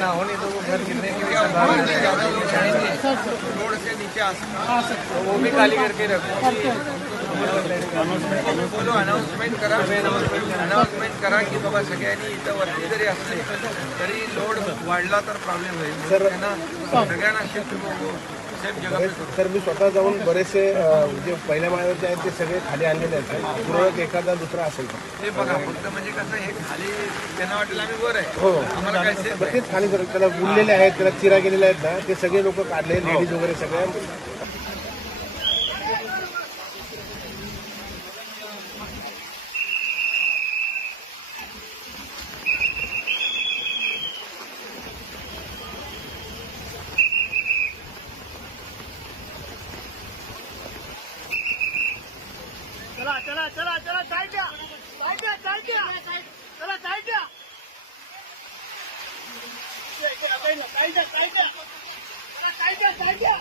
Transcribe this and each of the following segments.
ना हो, नहीं तो वो घर गिरने की भी संभावना है। रोड से नीचे आ सकते तो वो भी खाली करके रखो। बोलो अनाउन्समेंट करा की बाबा सगळ्यांनी इथं वरती जरी असले तरी लोड वाढला तर प्रॉब्लेम होईल. त्यांना सगळ्यांना शिफ्ट सेफ जगह पे करू. सर मी स्वतः जाऊन बरेचसे जे पहिल्या माळ्यावरचे आहेत ते सगळे खाली आणलेले आहेत. तुरळक एखादा दुसरा असेल का? ते बघा फक्त म्हणजे कसं हे खाली त्यांना वाटलं आम्ही वर आहे. हो आम्हाला काय सेफ आहे. तेच खाली जर त्याला उरलेले आहेत, त्याला चिरा गेलेले आहेत ना, ते सगळे लोक काढले, लेडीज वगैरे सगळ्या. चला चला चला चला साइड द्या साइड द्या साइड द्या चला साइड द्या साइड द्या साइड द्या चला साइड द्या साइड द्या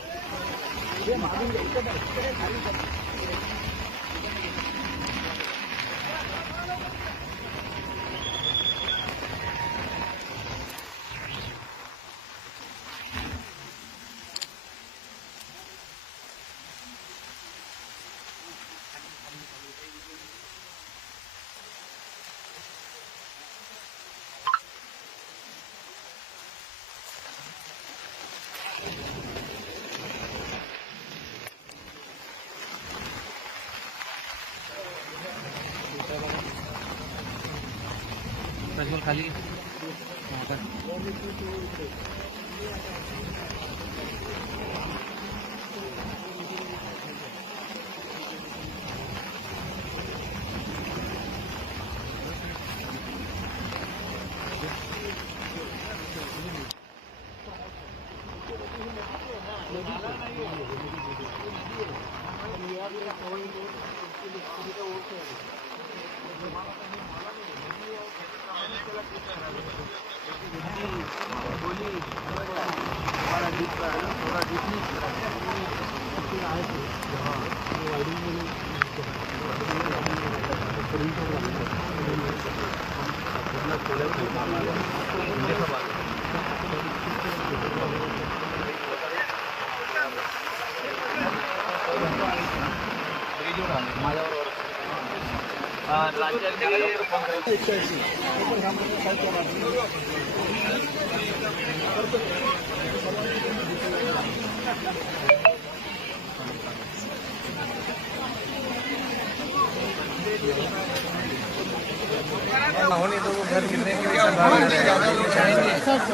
खाली ना हो, नहीं तो वो घर गिरने की भी संभावना है।